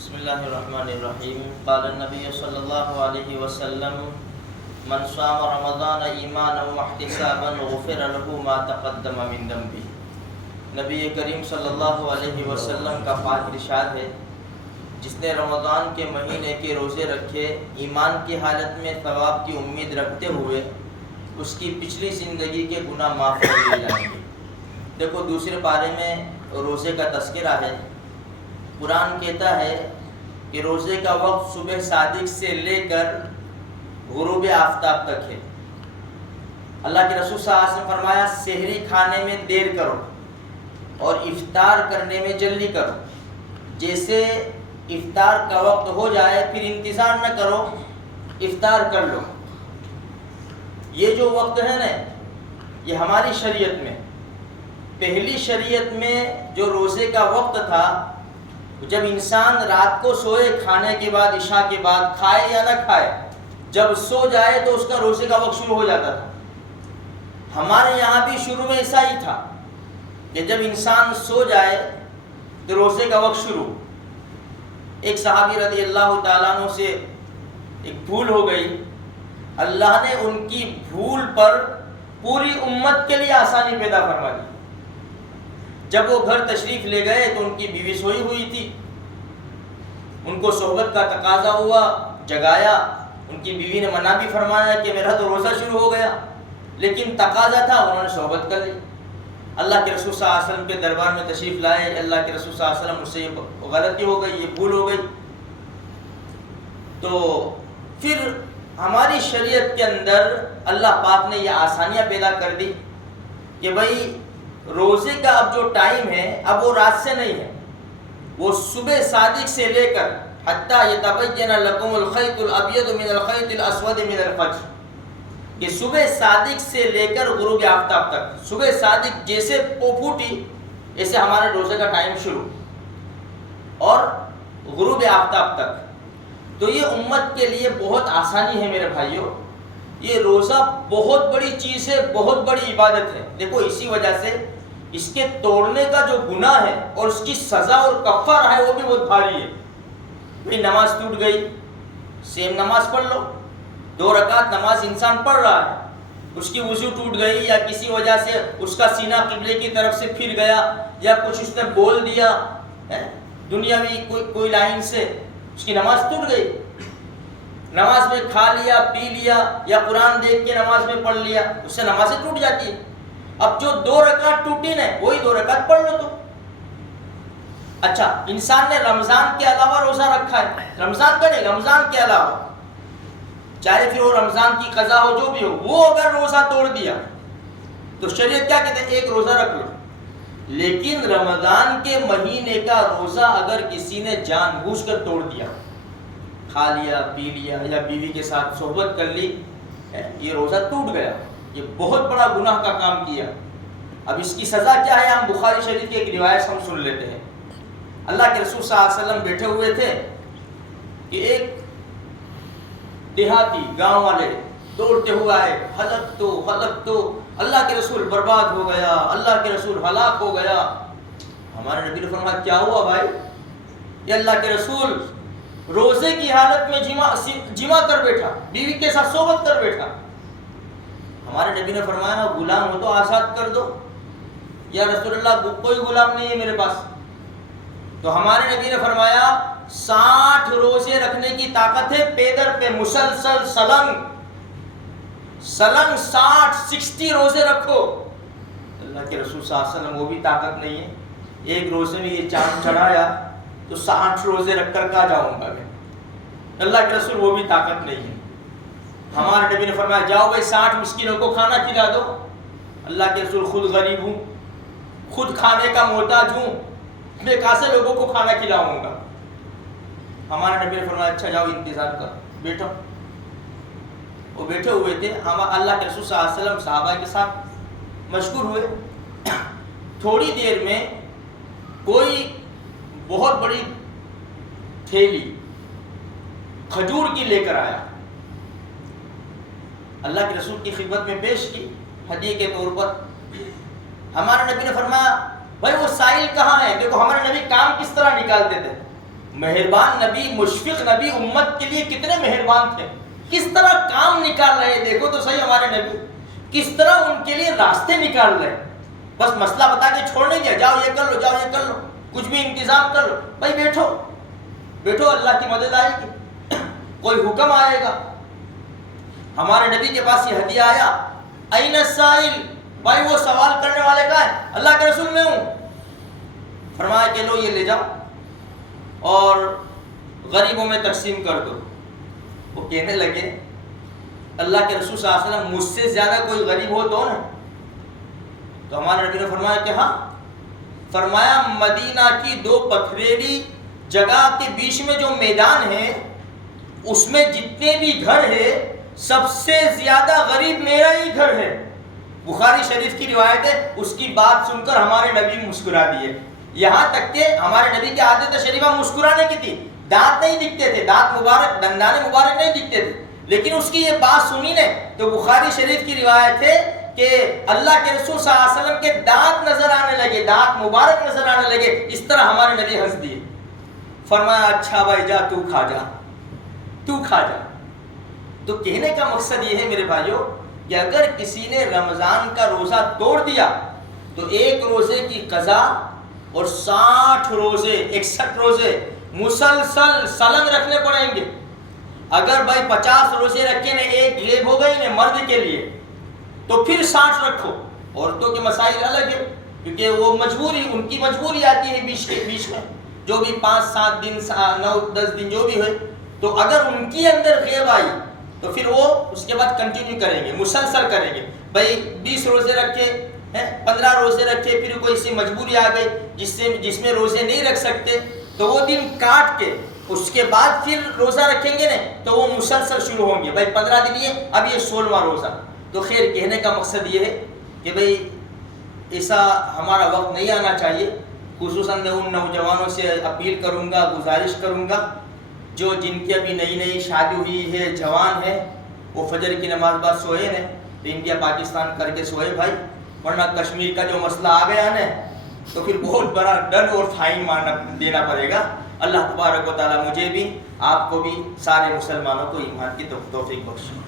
بسم اللہ الرحمن الرحیم قال النبی صلی اللہ علیہ وسلم من صام رمضان ایمانا واحتسابا غفر له ما تقدم من ذنبه۔ نبی کریم صلی اللہ علیہ وسلم کا پاک ارشاد ہے، جس نے رمضان کے مہینے کے روزے رکھے ایمان کی حالت میں ثواب کی امید رکھتے ہوئے، اس کی پچھلی زندگی کے گناہ معاف کر دیے جائیں گے۔ دیکھو دوسرے پارے میں روزے کا تذکرہ ہے۔ قرآن کہتا ہے کہ روزے کا وقت صبح صادق سے لے کر غروب آفتاب تک ہے۔ اللہ کے رسول صلی اللہ علیہ وسلم فرمایا سحری کھانے میں دیر کرو اور افطار کرنے میں جلدی کرو۔ جیسے افطار کا وقت ہو جائے پھر انتظار نہ کرو، افطار کر لو۔ یہ جو وقت ہے نا، یہ ہماری شریعت میں، پہلی شریعت میں جو روزے کا وقت تھا، جب انسان رات کو سوئے کھانے کے بعد، عشاء کے بعد، کھائے یا نہ کھائے، جب سو جائے تو اس کا روزے کا وقت شروع ہو جاتا تھا۔ ہمارے یہاں بھی شروع میں ایسا ہی تھا کہ جب انسان سو جائے تو روزے کا وقت شروع۔ ایک صحابی رضی اللہ تعالیٰ عنہ سے ایک بھول ہو گئی، اللہ نے ان کی بھول پر پوری امت کے لیے آسانی پیدا فرما دی۔ جب وہ گھر تشریف لے گئے تو ان کی بیوی سوئی ہوئی تھی، ان کو صحبت کا تقاضا ہوا، جگایا۔ ان کی بیوی نے منع بھی فرمایا کہ میرا تو روزہ شروع ہو گیا، لیکن تقاضا تھا، انہوں نے صحبت کر لی۔ اللہ کے رسول صلی اللہ علیہ وسلم کے دربار میں تشریف لائے، اللہ کے رسول صلی اللہ علیہ وسلم، مجھ سے یہ غلطی ہو گئی، یہ بھول ہو گئی۔ تو پھر ہماری شریعت کے اندر اللہ پاک نے یہ آسانیاں پیدا کر دی کہ بھائی روزے کا اب جو ٹائم ہے، اب وہ رات سے نہیں ہے، وہ صبح صادق سے لے کر حتیٰ یتبین لکم الخیط الابیض من الخیط الاسود من الفجر، کہ صبح صادق سے لے کر غروب آفتاب تک، صبح صادق جیسے پھوٹی ایسے ہمارے روزے کا ٹائم شروع، اور غروب آفتاب تک۔ تو یہ امت کے لیے بہت آسانی ہے میرے بھائیوں۔ یہ روزہ بہت بڑی چیز ہے، بہت بڑی عبادت ہے۔ دیکھو اسی وجہ سے اس کے توڑنے کا جو گناہ ہے اور اس کی سزا اور کفارہ ہے وہ بھی بہت بھاری ہے۔ بھئی نماز ٹوٹ گئی، سیم نماز پڑھ لو، 2 رکعت نماز انسان پڑھ رہا ہے، اس کی وضو ٹوٹ گئی یا کسی وجہ سے اس کا سینہ قبلے کی طرف سے پھر گیا یا کچھ اس نے بول دیا دنیاوی کوئی لائن سے، اس کی نماز ٹوٹ گئی۔ نماز میں کھا لیا، پی لیا یا قرآن دیکھ کے نماز میں پڑھ لیا، اس سے نمازیں ٹوٹ جاتی ہے۔ اب جو 2 رکعت ٹوٹی نا، وہی 2 رکعت پڑھ لو تو۔ اچھا، انسان نے رمضان کے علاوہ روزہ رکھا ہے، رمضان کا نہیں، رمضان کے علاوہ، چاہے پھر وہ رمضان کی قضا ہو جو بھی ہو، وہ اگر روزہ توڑ دیا تو شریعت کیا کہتے ہیں؟ ایک روزہ رکھ لو۔ لیکن رمضان کے مہینے کا روزہ اگر کسی نے جان بوجھ کر توڑ دیا، کھا لیا، پی لیا یا بیوی کے ساتھ صحبت کر لی، یہ روزہ ٹوٹ گیا، یہ بہت بڑا گناہ کا کام کیا۔ اب اس کی سزا کیا ہے؟ ہم بخاری شریف کی ایک روایت ہم سن لیتے ہیں۔ اللہ کے رسول صلی اللہ علیہ وسلم بیٹھے ہوئے تھے کہ ایک دیہاتی گاؤں والے دوڑتے ہوئے آئے، ہلک تو اللہ کے رسول برباد ہو گیا، اللہ کے رسول ہلاک ہو گیا۔ ہمارے نبی نے فرمایا کیا ہوا بھائی؟ یہ اللہ کے رسول روزے کی حالت میں جمع کر بیٹھا، بیوی کے ساتھ صحبت کر بیٹھا۔ ہمارے نبی نے فرمایا غلام ہو تو آزاد کر دو۔ یا رسول اللہ کوئی غلام نہیں ہے میرے پاس۔ تو ہمارے نبی نے فرمایا 60 روزے رکھنے کی طاقت ہے پیدر پہ، مسلسل سلنگ 60 روزے رکھو۔ اللہ کے رسول صلی اللہ علیہ وسلم وہ بھی طاقت نہیں ہے، ایک روزے میں یہ چاند چڑھایا تو 60 روزے رکھ کر کہاں جاؤں گا میں؟ اللہ کے رسول وہ بھی طاقت نہیں ہے۔ ہمارے نبی نے فرمایا جاؤ بھائی 60 مسکینوں کو کھانا کھلا دو۔ اللہ کے رسول خود غریب ہوں، خود کھانے کا محتاج ہوں، میں کہاں سے لوگوں کو کھانا کھلاؤں گا؟ ہمارے نبی نے فرمایا اچھا جاؤ انتظار کر، بیٹھو۔ وہ بیٹھے ہوئے تھے، ہم اللہ کے رسول صلی اللہ علیہ وسلم صحابہ کے ساتھ مشغول ہوئے۔ تھوڑی دیر میں کوئی بہت بڑی تھیلی کھجور کی لے کر آیا، اللہ کے رسول کی خدمت میں پیش کی ہدیے کے طور پر۔ ہمارے نبی نے فرمایا بھائی وہ سائل کہاں ہے؟ دیکھو ہمارے نبی کام کس طرح نکالتے تھے، مہربان نبی، مشفق نبی، امت کے لیے کتنے مہربان تھے، کس طرح کام نکال رہے ہیں، دیکھو تو صحیح ہمارے نبی کس طرح ان کے لیے راستے نکال رہے ہیں. بس مسئلہ بتا کے چھوڑ نہیں دیا، جاؤ یہ کر لو، جاؤ یہ کر لو، کچھ بھی انتظام کر لو، بھائی بیٹھو بیٹھو، اللہ کی مدد آئے گی، کوئی حکم آئے گا. ہمارے نبی کے پاس یہ ہدیہ آیا، این السائل، بھائی وہ سوال کرنے والے کا ہے، اللہ کے رسول میں ہوں. فرمایا کہ لو یہ لے جاؤ اور غریبوں میں تقسیم کر دو. وہ کہنے لگے اللہ کے رسول صلی اللہ علیہ وسلم مجھ سے زیادہ کوئی غریب ہو تو نا. تو ہمارے نبی نے فرمایا کہ ہاں. فرمایا مدینہ کی 2 پتھریلی جگہ کے بیچ میں جو میدان ہے اس میں جتنے بھی گھر ہے سب سے زیادہ غریب میرا ہی گھر ہے. بخاری شریف کی روایت ہے. اس کی بات سن کر ہمارے نبی مسکرا دیے. یہاں تک کہ ہمارے نبی کی عادت شریفہ مسکرانے کی تھی، دانت نہیں دکھتے تھے، دانت مبارک، دندان مبارک نہیں دکھتے تھے، لیکن اس کی یہ بات سنی نے تو بخاری شریف کی روایت ہے کہ اللہ کے رسول صلی اللہ علیہ وسلم کے دانت نظر آنے لگے، دانت مبارک نظر آنے لگے. اس طرح ہمارے نبی ہنس دیے. فرمایا اچھا بھائی جا تو کھا جا، تو کھا جا. تو کہنے کا مقصد یہ ہے میرے بھائیوں کہ اگر کسی نے رمضان کا روزہ توڑ دیا تو 1 روزے کی قضا اور 60 روزے 61 روزے مسلسل سلنگ رکھنے پڑیں گے. اگر بھائی 50 روزے رکھے نے، ایک لیب ہو گئی نے مرد کے لیے، تو پھر 60 رکھو. عورتوں کے مسائل الگ ہے کیونکہ وہ مجبوری، ان کی مجبوری آتی ہے بیچ میں، جو بھی 5-7 دن 9-10 دن جو بھی ہوئے. تو اگر ان کی اندر غیب آئی تو پھر وہ اس کے بعد کنٹینیو کریں گے، مسلسل کریں گے. بھائی 20 روزے رکھے، 15 روزے رکھے، پھر کوئی سی مجبوری آ گئی جس میں روزے نہیں رکھ سکتے تو وہ دن کاٹ کے اس کے بعد پھر روزہ رکھیں گے نا تو وہ مسلسل شروع ہوں گے. بھائی 15 دن یہ، اب یہ 16واں روزہ. تو خیر کہنے کا مقصد یہ ہے کہ بھئی ایسا ہمارا وقت نہیں آنا چاہیے. خصوصاً میں ان نوجوانوں سے اپیل کروں گا، گزارش کروں گا جو جن کی ابھی نئی شادی ہوئی ہے، جوان ہے، وہ فجر کی نماز بعد سوئے نا تو انڈیا پاکستان کر کے سوئے بھائی، ورنہ کشمیر کا جو مسئلہ آ گیا نا تو پھر بہت بڑا ڈنڈ اور فائن دینا پڑے گا. اللہ تبارک و تعالیٰ مجھے بھی، آپ کو بھی، سارے مسلمانوں کو ایمان کی توفیق بخشے.